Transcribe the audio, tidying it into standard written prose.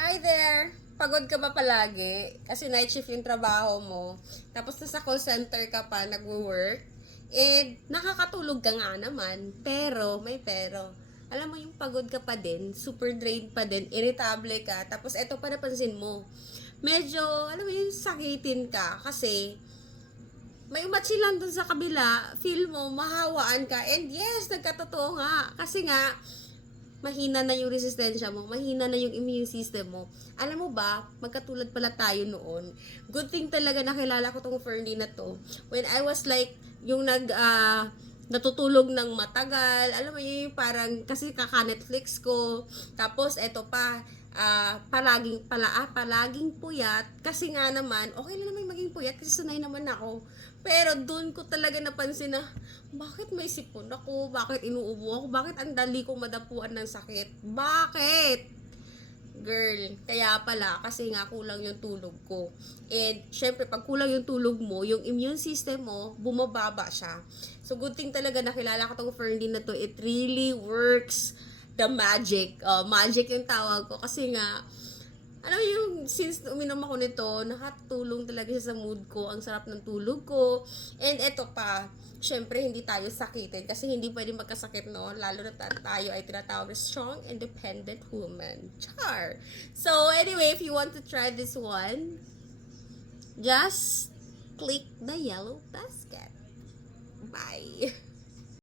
Hi there! Pagod ka ba palagi? Kasi night shift yung trabaho mo. Tapos nasa call center ka pa, nagwo-work. Nakakatulog ka nga naman. Pero, alam mo yung pagod ka pa din, super drained pa din, irritable ka. Tapos eto pa napansin mo, medyo, alam mo yung sakitin ka. Kasi, may umachilan dun sa kabila, feel mo, mahawaan ka. And yes, nagkatotoo nga. Kasi nga, mahina na yung resistensya mo, mahina na yung immune system mo. Alam mo ba, magkatulad pala tayo noon. Good thing talaga nakilala ko tong Fernie na to. When I was like, yung natutulog ng matagal, alam mo yun, yung parang, kasi kaka-Netflix ko, tapos eto pa, palaging puyat, kasi nga naman, okay na naman maging puyat, kasi sanay naman ako. Pero doon ko talaga napansin na, bakit may sipon ako? Bakit inuubo ako? Bakit ang dali kong madapuan ng sakit? Bakit? Girl, kaya pala, kasi nga kulang yung tulog ko. And, syempre, pag kulang yung tulog mo, yung immune system mo, bumababa siya. So, good thing talaga nakilala ko tong Fernie na to. It really works the magic. Magic yung tawag ko. Kasi nga, alam mo yung, since uminom ako nito, nakatulong talaga siya sa mood ko. Ang sarap ng tulog ko. And eto pa, syempre hindi tayo sakitin kasi hindi pwede magkasakit no, lalo na tayo ay tinatawag na strong, independent woman. Char! So anyway, if you want to try this one, just click the yellow basket. Bye!